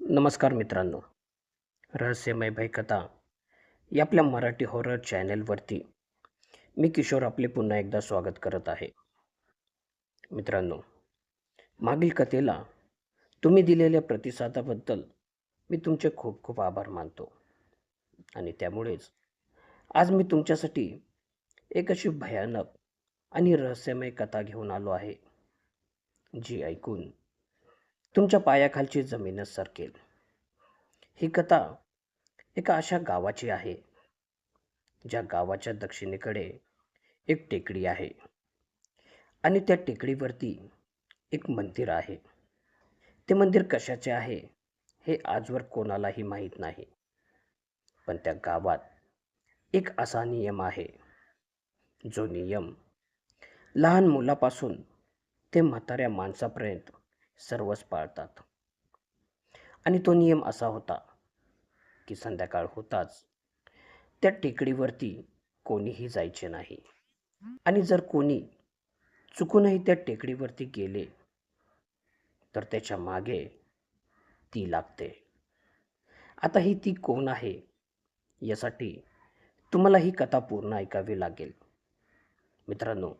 नमस्कार मित्रांनो. रहस्यमय भयकथा या आपल्या मराठी हॉरर चॅनेलवरती मी किशोर आपले पुन्हा एकदा स्वागत करत आहे. मित्रांनो, मागील कथेला तुम्ही दिलेल्या प्रतिसादाबद्दल मी तुमचे खूप खूप आभार मानतो. आणि त्यामुळेच आज मी तुमच्यासाठी एक अशी भयानक आणि रहस्यमय कथा घेऊन आलो आहे, जी ऐकून तुमच्या पायाखालची जमीनच सरकेल. ही कथा एका अशा गावाची आहे, ज्या गावाच्या दक्षिणेकडे एक टेकडी आहे आणि त्या टेकडीवरती एक मंदिर आहे. ते मंदिर कशाचे आहे हे आजवर कोणालाही माहीत नाही. पण त्या गावात एक असा नियम आहे, जो नियम लहान मुलापासून ते म्हाताऱ्या माणसापर्यंत सर्वच पाळतात. आणि तो नियम असा होता की संध्याकाळ होताच त्या टेकडीवरती कोणीही जायचे नाही. आणि जर कोणी चुकूनही त्या टेकडीवरती गेले तर त्याच्या मागे ती लागते. आता ही ती कोण आहे यासाठी तुम्हाला ही कथा पूर्ण ऐकावी लागेल. मित्रांनो,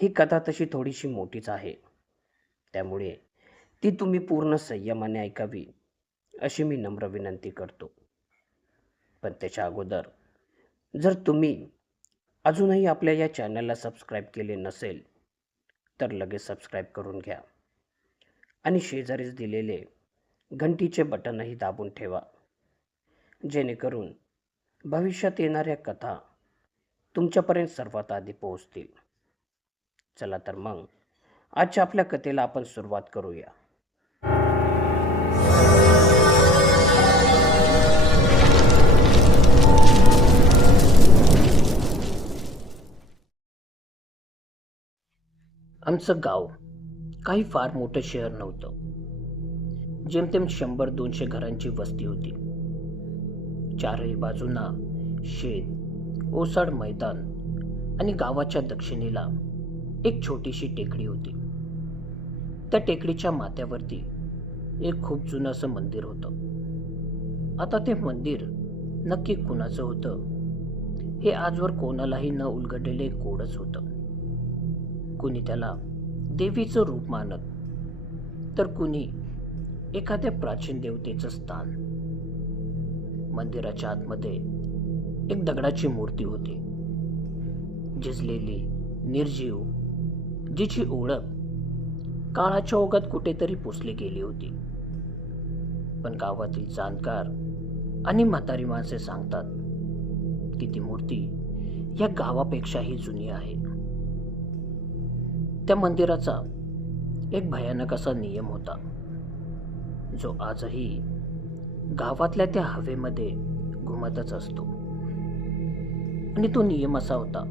ही कथा तशी थोडीशी मोठीच आहे, त्यामुळे ती तुम्ही पूर्ण संयमाने ऐकावी अशी मी नम्र विनंती करतो. पण त्याच्या अगोदर जर तुम्ही अजूनही आपल्या या चॅनलला सबस्क्राईब केले नसेल तर लगेच सबस्क्राईब करून घ्या आणि शेजारीच दिलेले घंटीचे बटनही दाबून ठेवा, जेणेकरून भविष्यात येणाऱ्या कथा तुमच्यापर्यंत सर्वात आधी पोहोचतील. चला तर मग आजच्या आपल्या कथेला आपण सुरुवात करूया. आमचं गाव काही फार मोठं शहर नव्हतं. जेमतेम 100-200 घरांची वस्ती होती. चारही बाजूंना शेत, ओसाड मैदान आणि गावाच्या दक्षिणेला एक छोटीशी टेकडी होती. त्या टेकडीच्या माथ्यावरती एक खूप जुनं असं मंदिर होतं. आता ते मंदिर नक्की कुणाचं होतं हे आजवर कोणालाही न उलगडलेले कोडच होतं. कुणी त्याला देवीचं रूप मानत, तर कुणी एखाद्या प्राचीन देवतेचं स्थान. मंदिराच्या आतमध्ये एक दगडाची मूर्ती होती, झिजलेली, निर्जीव, जिची ओळख काळाच्या ओघात कुठेतरी पुसली गेली होती. पण गावातील जाणकार आणि म्हातारी माणसे सांगतात की ती मूर्ती या गावापेक्षाही जुनी आहे. त्या मंदिराचा एक भयानक असा नियम होता, जो आजही गावातल्या त्या हवेमध्ये घुमतच असतो. आणि तो नियम असा होता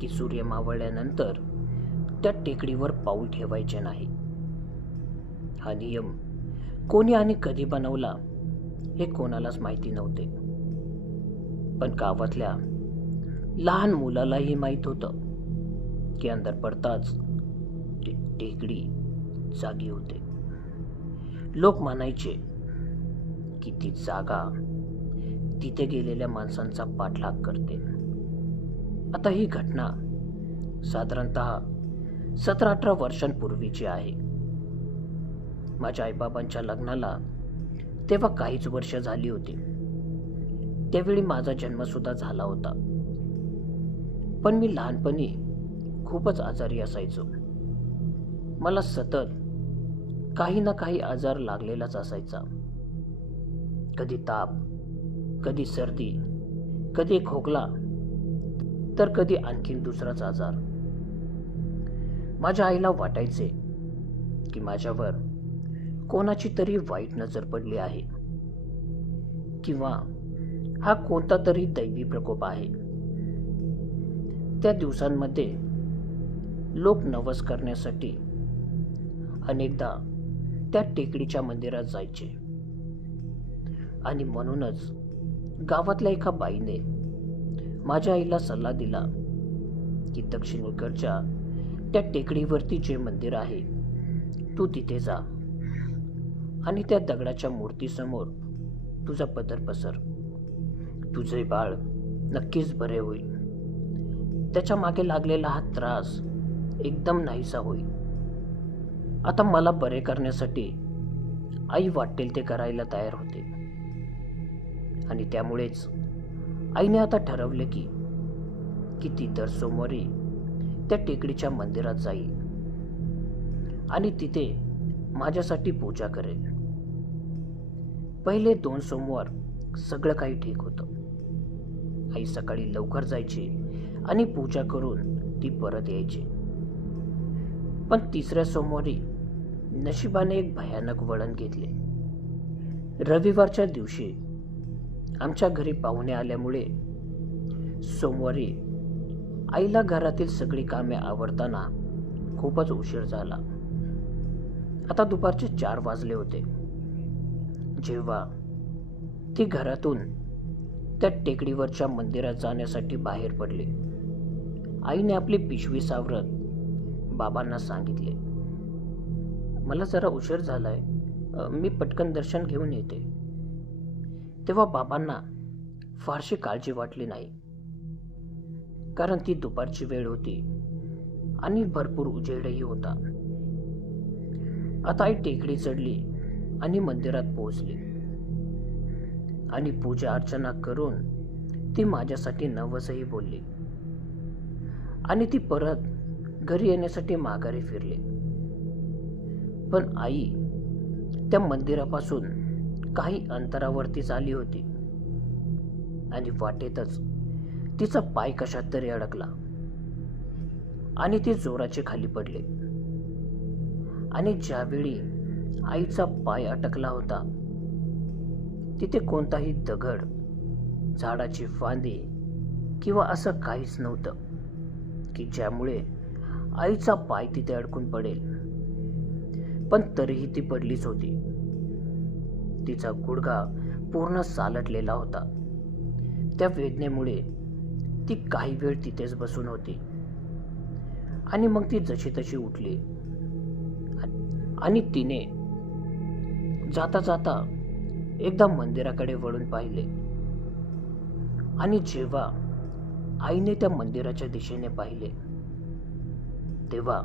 की सूर्य मावळल्यानंतर त्या टेकडीवर पाऊल ठेवायचे नाही. हा नियम कोणी आणि कधी बनवला हे कोणालाच माहिती नव्हते. पण गावातल्या लहान मुलालाही माहीत होतं की अंधार पडताच ती टेकडी जागी होते. लोक म्हणायचे की ती जागा तिथे गेलेल्या माणसांचा पाठलाग करते. आता ही घटना साधारणतः 17-18 वर्षांपूर्वीची आहे. माझ्या आईबाबांच्या लग्नाला तेव्हा काहीच वर्ष झाली होती. त्यावेळी माझा जन्मसुद्धा झाला होता. पण मी लहानपणी खूपच आजारी असायचो. मला सतत काही ना काही आजार लागलेलाच असायचा. कधी ताप, कधी सर्दी, कधी खोकला, तर कधी आणखीन दुसराच आजार. माझ्या आईला वाटायचे की माझ्यावर कोणाची तरी वाईट नजर पडली आहे, किंवा हा कोणता तरी दैवी प्रकोप आहे. त्या दिवसांमध्ये लोक नवस करण्यासाठी अनेकदा त्या टेकडीच्या मंदिरात जायचे. आणि म्हणूनच गावातल्या एका बाईने माझ्या आईला सल्ला दिला की दक्षिणेकडच्या त्या टेकडीवरती जे मंदिर आहे तू तिथे जा आणि त्या दगडाच्या मूर्तीसमोर तुझा पदर पसर. तुझे बाळ नक्कीच बरे होईल. त्याच्या मागे लागलेला हा त्रास एकदम नाहीसा होईल. आता मला बरे करण्यासाठी आई वाटेल ते करायला तयार होते. आणि त्यामुळेच आईने आता ठरवले की ती दर सोमवारी त्या टेकडीच्या मंदिरात जाईल आणि तिथे माझ्यासाठी पूजा करेल. पहिले 2 सोमवार सगळं काही ठीक होतं. आई सकाळी लवकर जायची आणि पूजा करून ती परत यायची. पण 3ऱ्या सोमवारी नशिबाने एक भयानक वळण घेतले. रविवारच्या दिवशी आमच्या घरी पाहुणे आल्यामुळे सोमवारी आईला घरातील सगळी कामे आवरताना खूपच उशीर झाला. आता दुपारचे 4 वाजले होते जेव्हा ती घरातून त्या टेकडीवरच्या मंदिरात जाण्यासाठी बाहेर पडली. आईने आपली पिशवी सावरत बाबांना सांगितले, मला जरा उशीर झालाय, मी पटकन दर्शन घेऊन येते. तेव्हा बाबांना फारशी काळजी वाटली नाही, कारण ती दुपारची वेळ होती आणि भरपूर उजेडही होता. आता आई टेकडी चढली आणि मंदिरात पोहोचली आणि पूजा अर्चना करून ती माझ्यासाठी नवसही बोलली आणि ती परत घरी येण्यासाठी माघारी फिरली. पण आई त्या मंदिरापासून काही अंतरावरतीच आली होती आणि वाटेतच तिचा पाय कशात तरी अडकला आणि ती जोराचे खाली पडली. आणि ज्यावेळी आईचा पाय अटकला होता तिथे कोणताही दगड, झाडाची फांदी किंवा असं काहीच नव्हतं की ज्यामुळे आईचा पाय तिथे अडकून पडेल. पण तरीही ती पडलीच होती. तिचा गुडघा पूर्ण सालटलेला होता. त्या वेदनेमुळे ती काही वेळ तिथेच बसून होती आणि मग ती जशी तशी उठली आणि तिने जाता जाता एकदा मंदिराकडे वळून पाहिले. आणि जेव्हा आईने त्या मंदिराच्या दिशेने पाहिले तेव्हा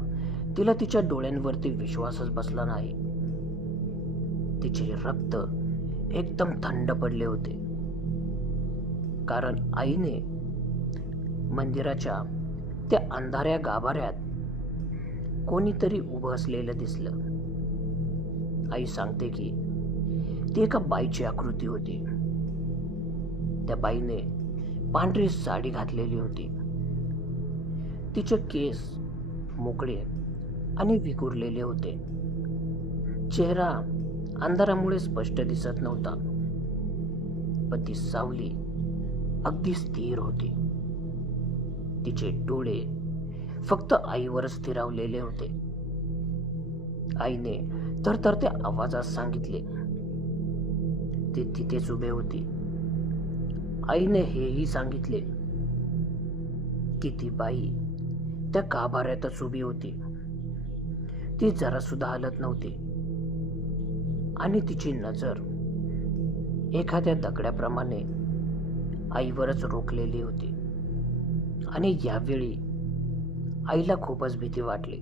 तिला तिच्या डोळ्यांवरती विश्वासच बसला नाही. तिचे रक्त एकदम थंड पडले होते, कारण आईने मंदिराच्या त्या अंधाऱ्या गाभाऱ्यात कोणीतरी उभं असलेलं दिसलं. आई सांगते की ती एका बाईची आकृती होती. त्या बाईने पांढरी साडी घातलेली होती. तिचे केस मोकळे आणि विखुरलेले होते. चेहरा अंधारामुळे स्पष्ट दिसत नव्हता, पण ती सावली अगदी स्थिर होती. तिचे डोळे फक्त आईवरच स्थिरावलेले होते. आईने थरथरत्या आवाजात सांगितले, ती तिथेच उभे होती. आईने हेही सांगितले की ती बाई त्या गाभाऱ्यातच उभी होती. ती जरा सुद्धा हलत नव्हती आणि तिची नजर एखाद्या दगडाप्रमाणे आईवरच रोखलेली होती. आणि यावेळी आईला खूपच भीती वाटली.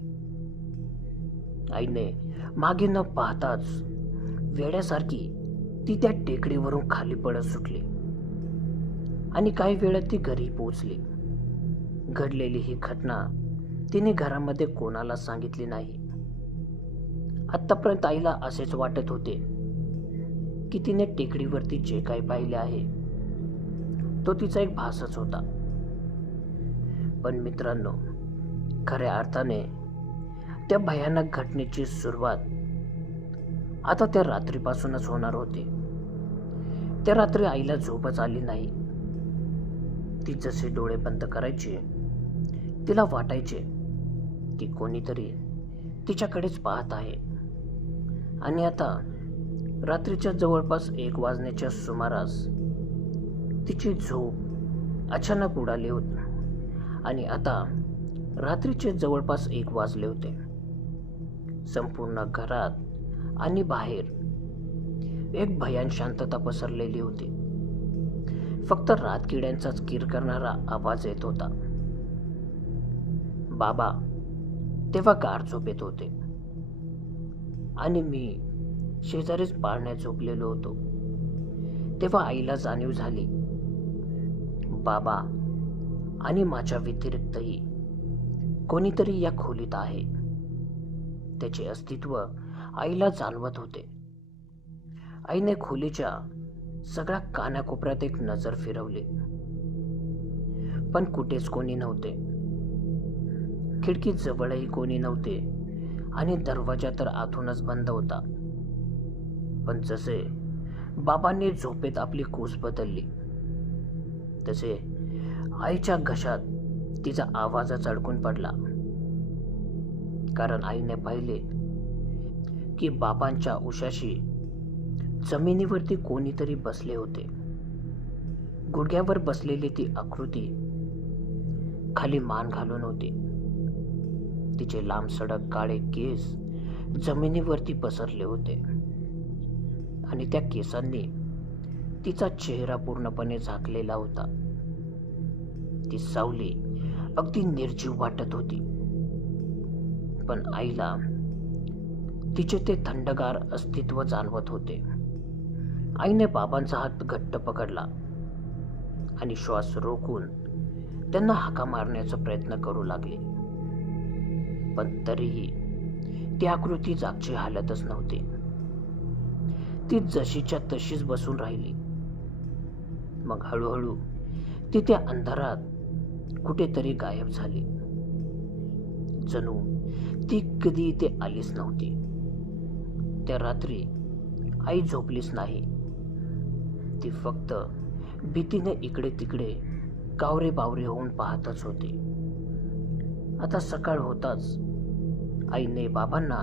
आईने मागे न पाहताच वेड्यासारखी ती त्या टेकडीवरून खाली पडत सुटली आणि काही वेळात ती घरी पोहोचली. घडलेली ही घटना तिने घरामध्ये कोणाला सांगितली नाही. आतापर्यंत आईला असेच वाटत होते की तिने टेकडीवरती जे काही पाहिले आहे तो तिचा एक भासच होता. पण मित्रांनो, खऱ्या अर्थाने त्या भयानक घटनेची सुरुवात आता त्या रात्रीपासूनच होणार होती. त्या रात्री आईला झोपच आली नाही. ती जसे डोळे बंद करायची तिला वाटायचे की कोणीतरी तिच्याकडेच पाहत आहे. आणि आता रात्रीच्या जवळपास 1 वाजण्याच्या सुमारास तिची झोप अचानक उडाली होती. आणि आता रात्रीचे जवळपास 1 वाजले होते. संपूर्ण घरात आणि बाहेर एक भयान शांतता पसरलेली होती. फक्त रातकिड्यांचाच किर करणारा आवाज येत होता. बाबा तेव्हा गाढ झोपेत होते आणि मी शेजारीच पाळण्यात झोपलेलो होतो. तेव्हा आईला जाणीव झाली, बाबा आणि माझ्या व्यतिरिक्तही कोणीतरी या खोलीत आहे. त्याचे अस्तित्व आईला जाणवत होते. आईने खोलीच्या सगळ्या कानाकोपऱ्यात एक नजर फिरवली, पण कुठेच कोणी नव्हते. खिडकी जवळही कोणी नव्हते आणि दरवाजा तर आतूनच बंद होता. पण जसे बाबांनी झोपेत आपली कूस बदलली, तसे आईच्या घशात तिचा आवाजच अडकून पडला. कारण आईने पाहिले की बाबांच्या उशाशी जमिनीवरती कोणीतरी बसले होते. गुडघ्यावर बसलेली ती आकृती खाली मान घालून होती. तिचे लांब सडक काळे केस जमिनीवरती पसरले होते आणि त्या केसांनी तिचा चेहरा पूर्णपणे झाकलेला होता. ती सावली अगदी निर्जीव वाटत होती, पण आईला तिचे ते थंडगार अस्तित्व जाणवत होते. आईने बाबांचा हात घट्ट पकडला आणि श्वास रोखून त्यांना हाका मारण्याचा प्रयत्न करू लागले. पण तरीही ती आकृती जागची हालतच नव्हती. ती जशीच्या तशीच बसून राहिली. मग हळूहळू ती त्या अंधारात कुठेतरी गायब झाली. जणू ती कधी इथे आलीच नव्हती. त्या रात्री आई झोपलीच नाही. ती फक्त भीतीने इकडे तिकडे कावरे बावरे होऊन पाहतच होती. आता सकाळ होताच आईने बाबांना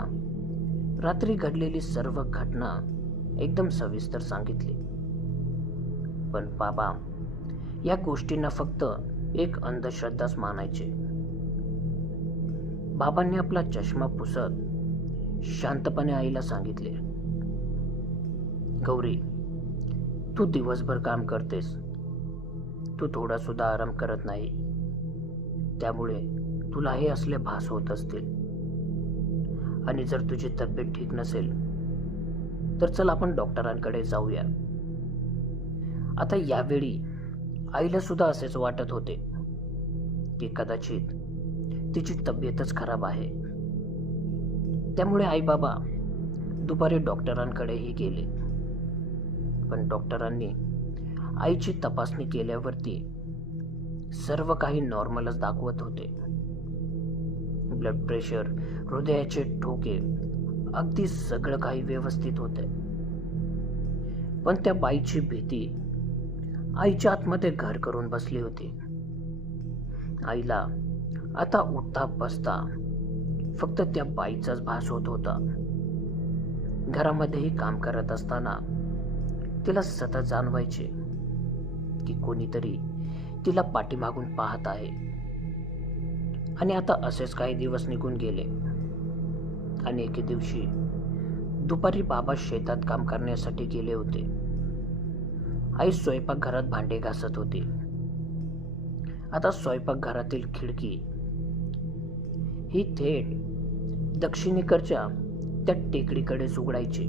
रात्री घडलेली सर्व घटना एकदम सविस्तर सांगितली. पण बाबा या गोष्टींना फक्त एक अंधश्रद्धाच मानायचे. बाबांनी आपला चष्मा पुसत शांतपणे आईला सांगितले, गौरी, तू दिवसभर काम करतेस. तू थोडा सुद्धा आराम करत नाही. त्यामुळे तुला हे असले भास होत असतील. आणि जर तुझी तब्येत ठीक नसेल तर चल आपण डॉक्टरांकडे जाऊया. आता यावेळी आईला सुद्धा असेच वाटत होते की कदाचित तिची तब्येतच खराब आहे. त्यामुळे आई बाबा दुपारी डॉक्टरांकडेही गेले. पण डॉक्टरांनी आईची तपासणी केल्यावरती सर्व काही नॉर्मलच दाखवत होते. ब्लड प्रेशर, हृदयाचे ठोके, अगदी सगळं काही व्यवस्थित होते. पण त्या बाईची भीती आईच्या आतमध्ये घर करून बसली होती. आईला आता उठता बसता फक्त त्या बाईचाच भास होत होता. घरामध्येही काम करत असताना तिला सतत जाणवायचे की कोणीतरी तिला पाठीमागून पाहत आहे. आणि आता असेच काही दिवस निघून गेले आणि एके दिवशी दुपारी बाबा शेतात काम करण्यासाठी गेले होते. आई स्वयंपाकघरात भांडे घासत होती. आता स्वयंपाकघरातील खिडकी ही थेट दक्षिणेकडच्या त्या टेकडीकडे उघडायची.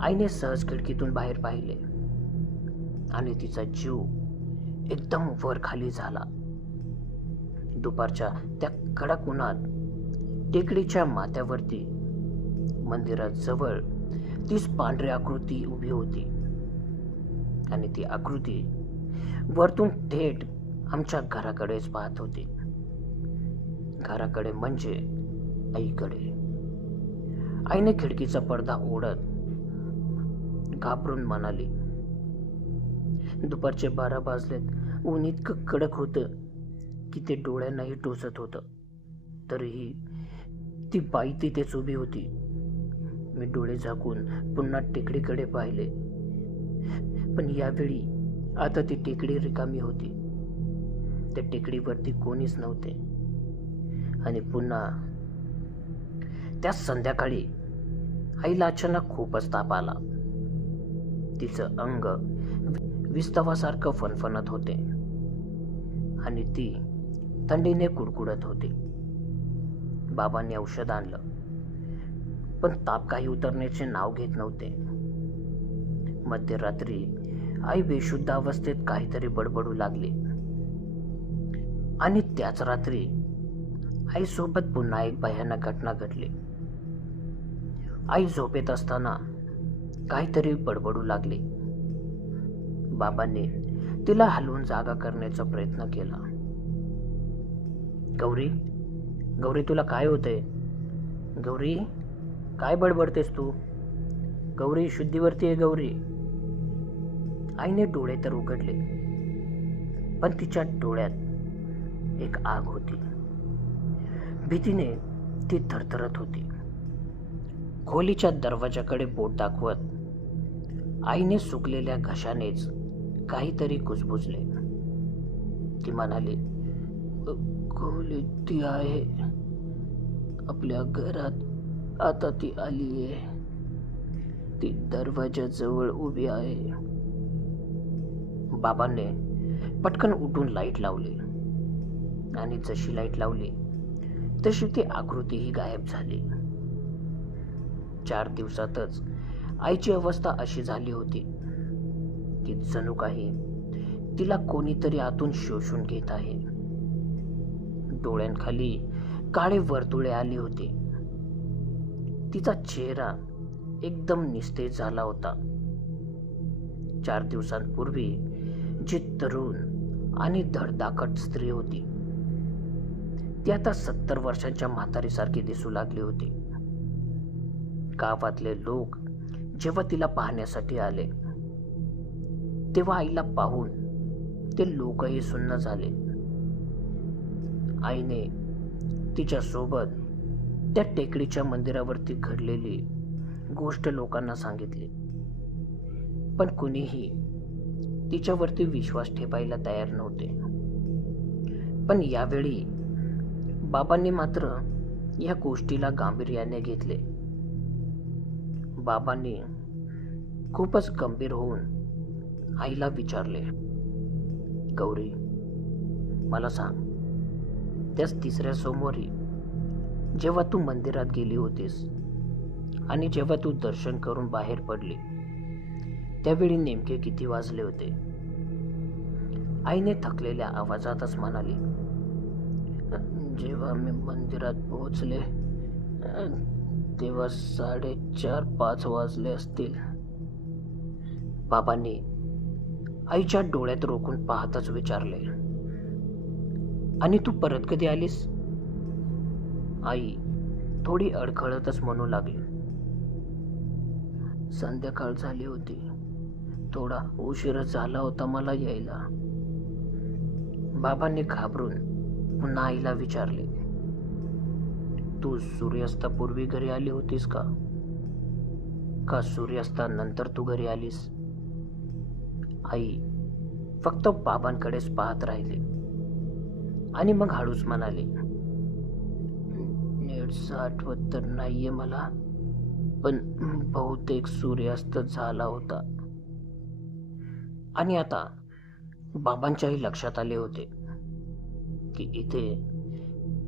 आईने सहज खिडकीतून बाहेर पाहिले आणि तिचा जीव एकदम वर खाली झाला. दुपारच्या त्या कडक उन्हात टेकडीच्या माथ्यावरती मंदिरात जवळ तीच पांढरी आकृती उभी होती आणि ती आकृती वरतून थेट आमच्या घराकडेच पाहत होती. घराकडे म्हणजे आईकडे. आईने खिडकीचा पडदा ओढत घाबरून म्हणाली, दुपारचे 12 वाजलेत. ऊन इतकं कडक होतं की ते डोळ्यांनाही टोचत होतं. तरीही ती बाई तिथेच उभी होती. मी डोळे झाकून पुन्हा टेकडीकडे पाहिले, पण यावेळी आता ती टेकडी रिकामी होती. त्या टेकडीवरती कोणीच नव्हते. आणि पुन्हा त्या संध्याकाळी आईला अचानक खूपच ताप आला. तिचं अंग विस्तवासारखं फणफणत होते आणि ती थंडीने कुडकुडत होती. बाबांनी औषध आणलं, पण ताप काही उतरण्याचे नाव घेत नव्हते. मध्यरात्री आई बेशुद्ध अवस्थेत काहीतरी बडबडू लागली आणि त्याच रात्री आईसोबत पुन्हा एक भयानक घटना घडली. आई झोपेत असताना काहीतरी बडबडू लागली. बाबांनी तिला हलवून जागा करण्याचा प्रयत्न केला. गौरी, गौरी तुला काय होतंय? गौरी, काय बडबडतेस तू? गौरी, शुद्धीवरती आहे गौरी. आईने डोळे तर उघडले, पण तिच्या डोळ्यात एक आग होती. भीतीने ती थरथरत होती. खोलीच्या दरवाजाकडे बोट दाखवत आईने सुकलेल्या घशानेच काहीतरी कुजबुजले. ती म्हणाली, खोलीत ती आहे, आपल्या घरात आता ती आलीये. ती दरवाजाजवळ उभी आहे. बाबांनी पटकन उठून लाईट लावली आणि जशी लाईट लावली तशी ती आकृतीही गायब झाली. 4 दिवसातच आईची अवस्था अशी झाली होती की जणू काही तिला कोणीतरी आतून शोषून घेत आहे. डोळ्यांखाली काळे वर्तुळे आली होती. तिचा चेहरा एकदम निस्तेज झाला होता. 4 दिवसांपूर्वी जी तरुण आणि धडधाकट स्त्री होती ती आता 70 वर्षांच्या म्हातारीसारखी दिसू लागली होती. गावातले लोक जेव्हा तिला पाहण्यासाठी आले तेव्हा आईला पाहून ते लोकही सुन्न झाले. आईने तिच्या सोबत त्या टेकडीच्या मंदिरावरती घडलेली गोष्ट लोकांना सांगितली, पण कुणीही तिच्यावरती विश्वास ठेवायला तयार नव्हते. पण यावेळी बाबांनी मात्र या गोष्टीला गांभीर्याने घेतले. बाबांनी खूपच गंभीर होऊन आईला विचारले, गौरी, मला सांग, त्याच 3ऱ्या सोमवारी जेव्हा तू मंदिरात गेली होतीस आणि जेव्हा तू दर्शन करून बाहेर पडली त्यावेळी नेमके किती वाजले होते? आईने थकलेल्या आवाजातच म्हणाली, जेव्हा मी मंदिरात पोहोचले तेव्हा 4:30-5 वाजले असतील. बाबांनी आईच्या डोळ्यात रोखून पाहतच विचारले, आणि तू परत कधी आलीस? आई थोडी अडखळतच म्हणू लागली, संध्याकाळ झाली होती, थोडा उशीरच झाला होता मला यायला. बाबांनी घाबरून पुन्हा आईला विचारले, तू सूर्यास्तापूर्वी घरी आली होतीस का सूर्यास्तानंतर तू घरी आलीस? आई फक्त बाबांकडेच पाहत राहिली आणि मग हळूच म्हणाली, नीट आठवत तर नाहीये मला, पण बहुतेक सूर्यास्त झाला होता. आणि आता बाबांच्याही लक्षात आले होते की इथे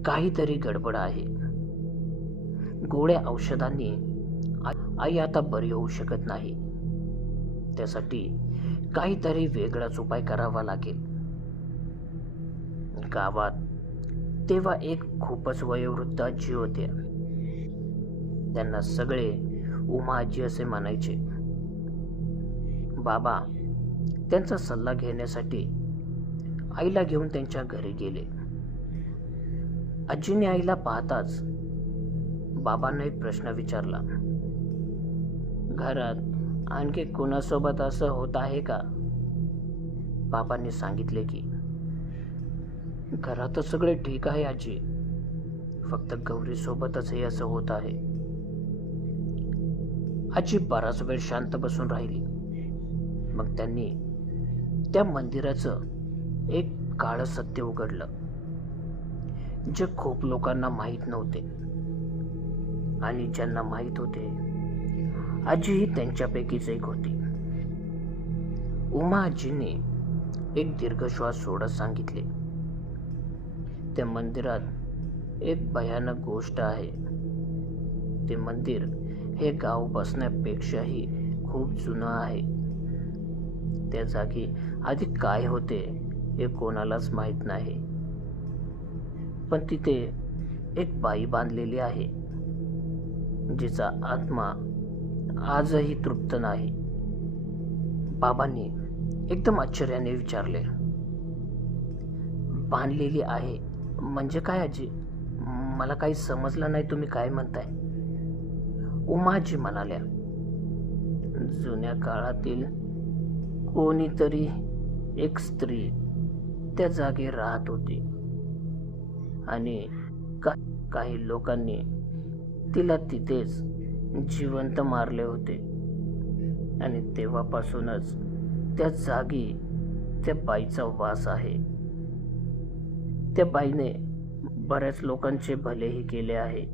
काहीतरी गडबड आहे. गोळ्या औषधांनी आई आता बरी होऊ शकत नाही. त्यासाठी काहीतरी वेगळाच उपाय करावा लागेल. गावात तेव्हा एक खूपच वयोवृद्ध आजी होत्या. त्यांना सगळे उमा आजी असे म्हणायचे. बाबा त्यांचा सल्ला घेण्यासाठी आईला घेऊन त्यांच्या घरी गेले. आजीने आईला पाहताच बाबांना एक प्रश्न विचारला, घरात आणखी कोणासोबत असं होत आहे का? बाबांनी सांगितले की घरात सगळे ठीक आहे आजी, फक्त गौरी सोबतच हे असं होत आहे. आजी बराच वेळ शांत बसून राहिली. मग त्यांनी त्या मंदिराचं एक काळं सत्य उघडलं, जे खूप लोकांना माहीत नव्हते, आणि ज्यांना माहीत होते आजीही त्यांच्यापैकीच एक होती. उमा आजीने एक दीर्घ श्वास सोडत सांगितले, त्या मंदिरात एक भयानक गोष्ट आहे. ते मंदिर हे गाव बसण्यापेक्षाही खूप जुनं आहे. त्या जागी आधी काय होते हे कोणालाच माहीत नाही. पण तिथे एक बाई बांधलेली आहे, जिचा आत्मा आजही तृप्त नाही. बाबांनी एकदम आश्चर्याने विचारले, बांधलेली आहे म्हणजे काय आजी? मला काही समजलं नाही, तुम्ही काय म्हणताय? उमाजी म्हणाल्या, जुन्या काळातील कोणीतरी एक स्त्री त्या जागी राहत होती आणि काही लोकांनी तिला तिथेच जिवंत मारले होते आणि तेव्हापासूनच त्या जागी त्या बाईचा वास आहे. त्या बाईने बऱ्याच लोकांचे भलेही केले आहे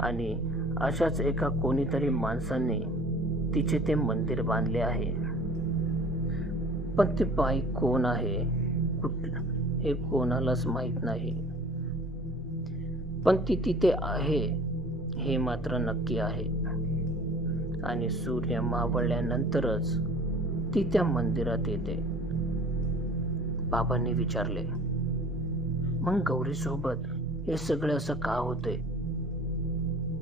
आणि अशाच एका कोणीतरी माणसाने तिचे ते मंदिर बांधले आहे. पण ती बाई कोण आहे हे कोणालाच माहीत नाही. पण ती तिथे आहे हे मात्र नक्की आहे आणि सूर्य मावळल्यानंतरच ती त्या मंदिरात येते. बाबांनी विचारले, मग गौरी सोबत हे सगळं असं का होतंय?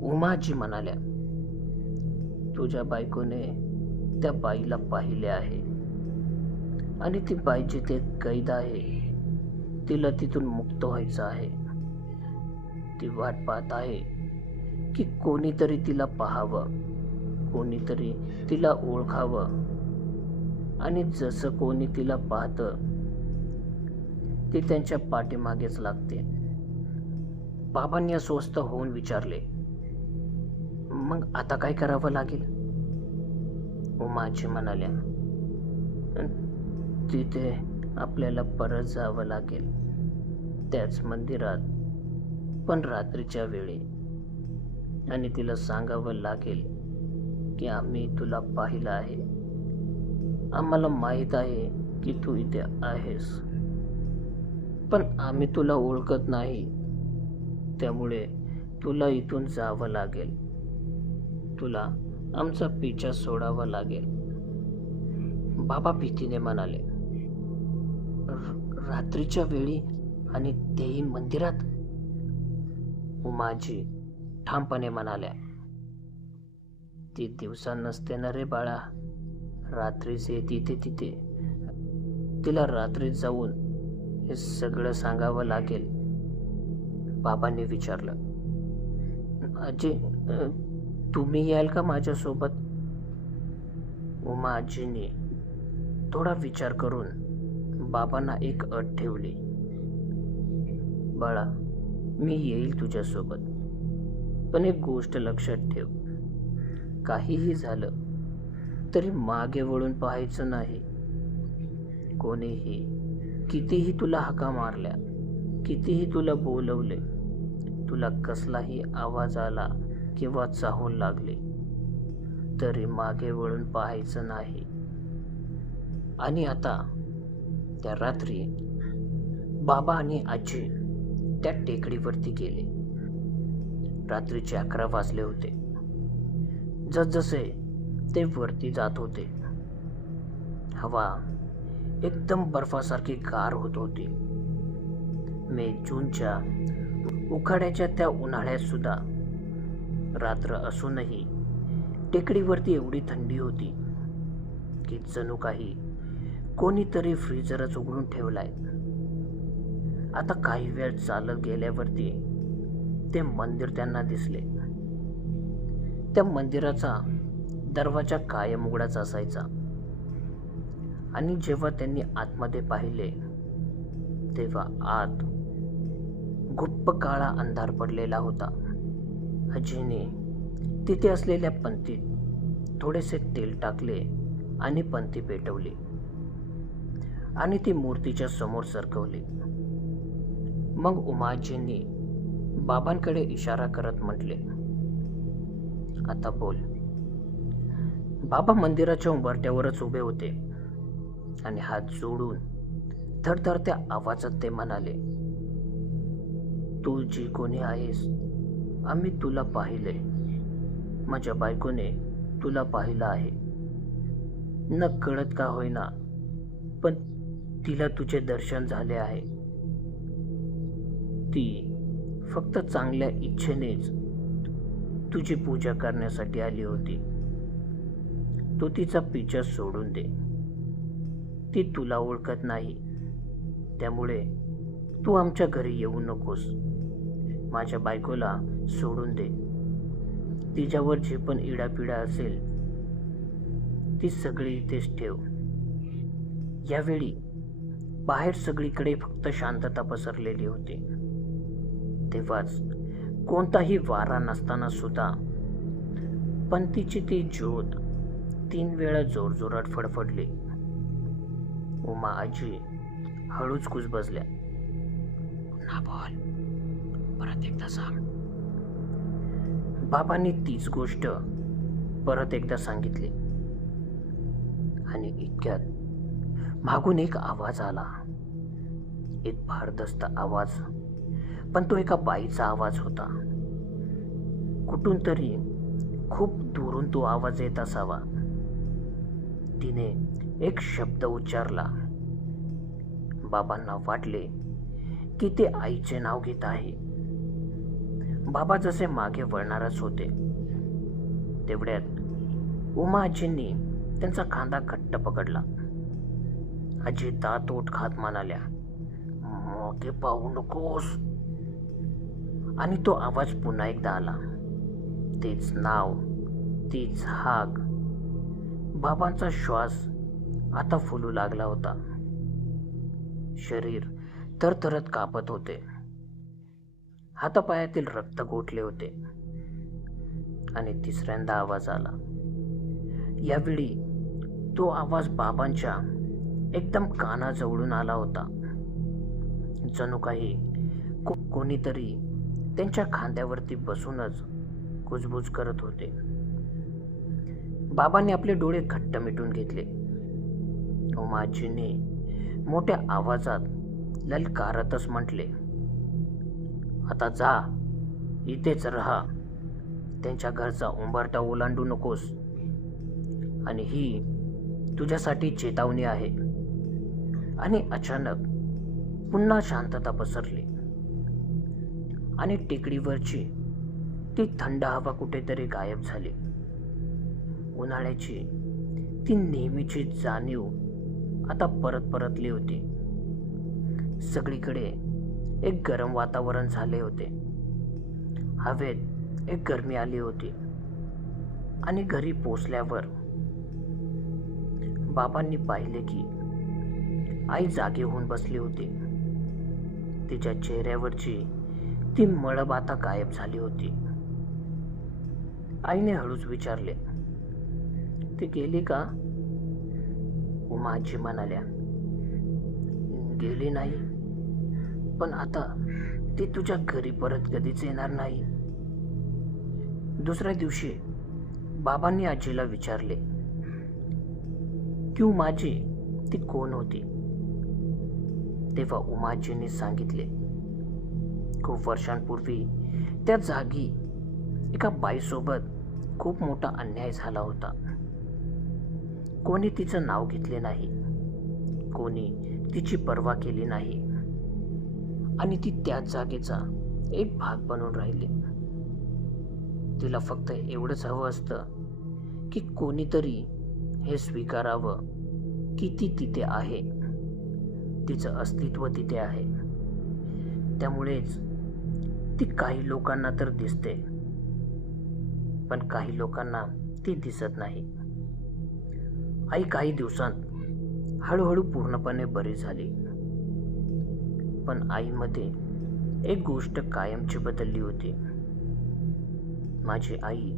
उमाजी म्हणाल्या, तुझ्या बायकोने त्या बाईला पाहिले आहे आणि ती बाई जिथे कैद आहे तिला तिथून मुक्त व्हायचं आहे. ती वाट पाहत आहे की कोणीतरी तिला पाहावं, कोणीतरी तिला ओळखावं आणि जसं कोणी तिला पाहतं ती त्यांच्या पाठीमागेच लागते. बाबांनी अस्वस्थ होऊन विचारले, मग आता काय करावं लागेल? उमाजी म्हणाल्या, तिथे आपल्याला परत जावं लागेल, त्याच मंदिरात, पण रात्रीच्या वेळी, आणि तिला सांगावं लागेल की आम्ही तुला पाहिलं आहे, आम्हाला माहीत आहे की तू इथे आहेस, पण आम्ही तुला ओळखत नाही, त्यामुळे तुला इथून जावं लागेल, तुला आमचा पिछा सोडावा लागेल. बाबा भीतीने म्हणाले, रात्रीच्या वेळी आणि तेही मंदिरात? उमाजी ठामपणे म्हणाल्या, ती दिवसा नसते ना रे बाळा, रात्रीच येते तिथे. तिला रात्री जाऊन हे सगळं सांगावं लागेल. बाबांनी विचारलं, आजी तुम्ही याल का माझ्यासोबत? उमा आजीने थोडा विचार करून बाबांना एक अट ठेवली, बाळा मी येईल तुझ्यासोबत, पण एक गोष्ट लक्षात ठेव, काहीही झालं तरी मागे वळून पाहायचं नाही. कोणीही कितीही तुला हाका मारल्या, कितीही तुला बोलवले, तुला कसलाही आवाज आला किंवा चाहूल लागले तरी मागे वळून पाहायचं नाही. आणि आता त्या रात्री बाबा आणि आजी त्या टेकडीवरती गेले. रात्रीचे 11 वाजले होते. जसजसे ते वरती जात होते, हवा एकदम बर्फासारखी गार होत होती. मे जूनच्या उखाड्याच्या त्या उन्हाळ्यात सुद्धा रात्र असूनही टेकडीवरती एवढी थंडी होती की जणू काही कोणीतरी फ्रीजरच उघडून ठेवलाय. आता काही वेळ चालत गेल्यावरती ते मंदिर त्यांना दिसले. त्या मंदिराचा दरवाजा कायम उघडाच असायचा आणि जेव्हा त्यांनी आतमध्ये पाहिले तेव्हा आत गुप्प काळा अंधार पडलेला होता. आजीने तिथे असलेल्या पंतीत थोडेसे तेल टाकले आणि पंती पेटवली आणि ती मूर्तीच्या समोर सरकवली. मग उमाजींनी बाबांकडे इशारा करत म्हटले, आता बोल, बाबा मंदिराच्या उंबरठ्यावरच उभे होते आणि हात जोडून थरथरत्या आवाजात ते म्हणाले, तू जी कोणी आहेस, आम्ही तुला पाहिलंय. माझ्या बायकोने तुला पाहिलं आहे. न कळत का होईना, पण तिला तुझे दर्शन झाले आहे. ती फक्त चांगल्या इच्छेनेच तुझी पूजा करण्यासाठी आली होती. तू तिचा पिछा सोडून दे. ती तुला ओळखत नाही, त्यामुळे तू आमच्या घरी येऊ नकोस. माझ्या बायकोला सोडून दे. तिच्यावर जे पण इडापिडा असेल ती सगळी इथेच ठेव. यावेळी बाहेर सगळीकडे फक्त शांतता पसरलेली होती. तेव्हाच कोणताही वारा नसताना सुद्धा पंतीची ती ज्योत 3 वेळा जोरजोरात फडफडली. उमा आजी हळूच कुजबजल्या. पुन्हा बोल, परत एकदा सांग. बाबांनी तीच गोष्ट परत एकदा सांगितली आणि इतक्यात मागून एक आवाज आला. एक भारदस्त आवाज, पण तो एका बाईचा आवाज होता. कुठून तरी खूप दुरून तो आवाज येत असावा. तिने एक शब्द उच्चारला. बाबांना वाटले की ते आईचे नाव घेत आहे. बाबा जसे मागे वळणारच होते, तेवढ्यात उमा आजींनी त्यांचा खांदा घट्ट पकडला. आजी दात ओठ खात म्हणाल्या, मागे पाहू नकोस. आणि तो आवाज पुन्हा एकदा आला. तेच नाव, तीच हाक. बाबांचा श्वास आता फुलू लागला होता. शरीर थरथरत कापत होते. हातापायातील रक्त गोठले होते. आणि तिसऱ्यांदा आवाज आला. यावेळी तो आवाज बाबांच्या एकदम कानाजवळून आला होता. जणू काही कोणीतरी त्यांच्या खांद्यावरती बसूनच कुजबुज करत होते. बाबांनी आपले डोळे घट्ट मिटून घेतले. उमा आजींनी मोठ्या आवाजात ललकारतच म्हटले, आता जा, इथेच राहा. त्यांच्या घरचा उंबरठा ओलांडू नकोस. आणि ही तुझ्यासाठी चेतावणी आहे. आणि अचानक पुन्हा शांतता पसरली आणि टेकडीवरची ती थंड हवा कुठेतरी गायब झाली. उन्हाळ्याची ती नेहमीची जाणीव आता परतली होती. सगळीकडे एक गरम वातावरण झाले होते. हवेत एक गरमी आली होती. आणि घरी पोचल्यावर बाबांनी पाहिले की आई जागी होऊन बसली होती. तिच्या चेहऱ्यावरची ती मळब आता गायब झाली होती. आईने हळूच विचारले, ती गेली का? उमा आजी म्हणाल्या, गेली नाही, पण आता ती तुझ्या घरी परत कधीच येणार नाही. दुसऱ्या दिवशी बाबांनी आजीला विचारले की माझी ती कोण होती. तेव्हा उमाजींनी सांगितले, खूप वर्षांपूर्वी त्या जागी एका बाईसोबत खूप मोठा अन्याय झाला होता. कोणी तिचं नाव घेतले नाही, कोणी तिची पर्वा केली नाही आणि ती त्याच जागेचा एक भाग बनून राहिली. तिला फक्त एवढंच हवं असतं की कोणीतरी हे स्वीकारावं की ती तिथे आहे, तिचं अस्तित्व तिथे आहे. त्यामुळेच ती काही लोकांना तर दिसते, पण काही लोकांना ती दिसत नाही. आई काही दिवसांत हळूहळू पूर्णपणे बरी झाली. पण आईमध्ये एक गोष्ट कायमची बदलली होती. माझी आई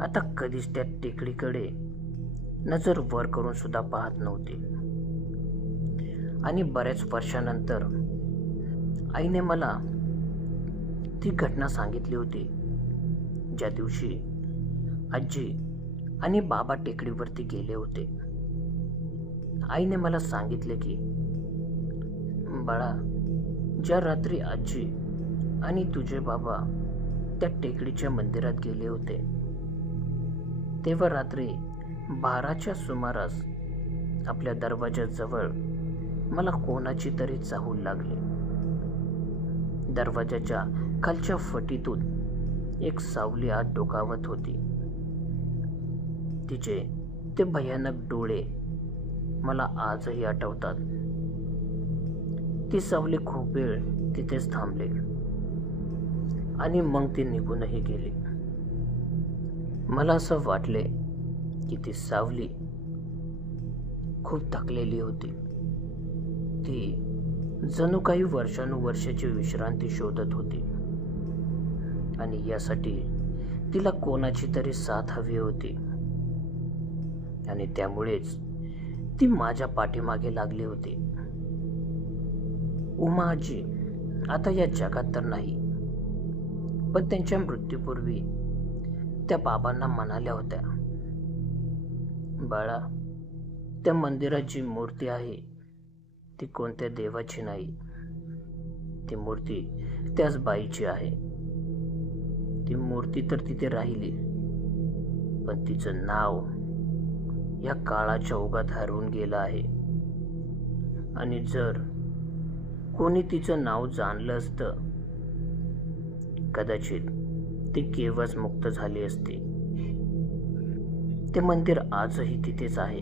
आता कधीच त्या टेकडीकडे नजर वर करून सुद्धा पाहत नव्हती. आणि बऱ्याच वर्षानंतर आईने मला ती घटना सांगितली होती, ज्या दिवशी आजी आणि बाबा टेकडीवरती गेले होते. आईने मला सांगितले की, बाळा, ज्या रात्री आजी आणि तुझे बाबा त्या टेकडीच्या मंदिरात गेले होते, तेव्हा रात्री 12च्या सुमारास आपल्या दरवाजाजवळ मला कोणाची तरी चाहूल लागली. दरवाजाच्या खालच्या फटीतून एक सावली आत डोकावत होती. तिचे ते भयानक डोळे मला आजही आठवतात. ती सावली खूप वेळ तिथेच थांबली आणि मग ती निघूनही गेली. मला असं वाटले की ती सावली खूप थकलेली होती. ती जणू काही वर्षानुवर्षाची विश्रांती शोधत होती आणि यासाठी तिला कोणाची तरी साथ हवी होती आणि त्यामुळेच ती माझ्या पाठीमागे लागली होती. उमा आजी आता या जगात तर नाही, पण त्यांच्या मृत्यूपूर्वी त्या बाबांना म्हणाल्या होत्या, बाळा, त्या मंदिरात जी मूर्ती आहे ती कोणत्या देवाची नाही, ती मूर्ती त्याच बाईची आहे. ती मूर्ती तर तिथे राहिली, पण तिचं नाव या काळाच्या ओघात हरवून गेलं आहे. आणि जर कोणी तिचं नाव जाणलं असतं, कदाचित ती केव्हाच मुक्त झाली असती. ते मंदिर आजही तिथेच आहे.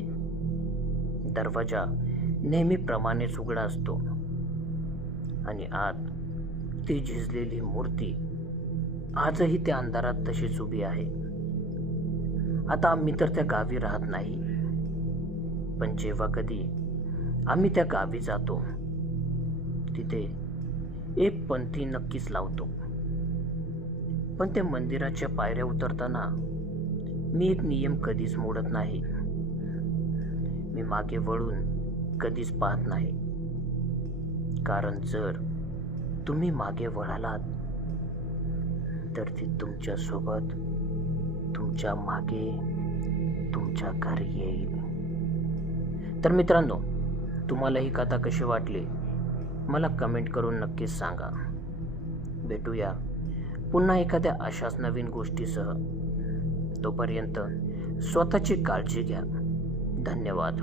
दरवाजा नेहमीप्रमाणेच उघडा असतो आणि आत ती झिजलेली मूर्ती आजही त्या अंधारात तशीच उभी आहे. आता आम्ही तर त्या गावी राहत नाही, पण जेव्हा कधी आम्ही त्या गावी जातो, तिथे एक पंथी नक्कीच लावतो. पण त्या मंदिराच्या पायऱ्या उतरताना मी एक नियम कधीच मोडत नाही. मी मागे वळून कधीच पाहत नाही, कारण जर तुम्ही मागे वळालात तर ती तुमच्या सोबत तुमच्या मागे तुमच्या घरी येईल. तर मित्रांनो, तुम्हाला ही कथा कशी वाटली मला कमेंट करून नक्कीच सांगा. भेटूया पुन्हा एखाद्या अशाच नवीन गोष्टीसह. तोपर्यंत स्वतःची काळजी घ्या. धन्यवाद.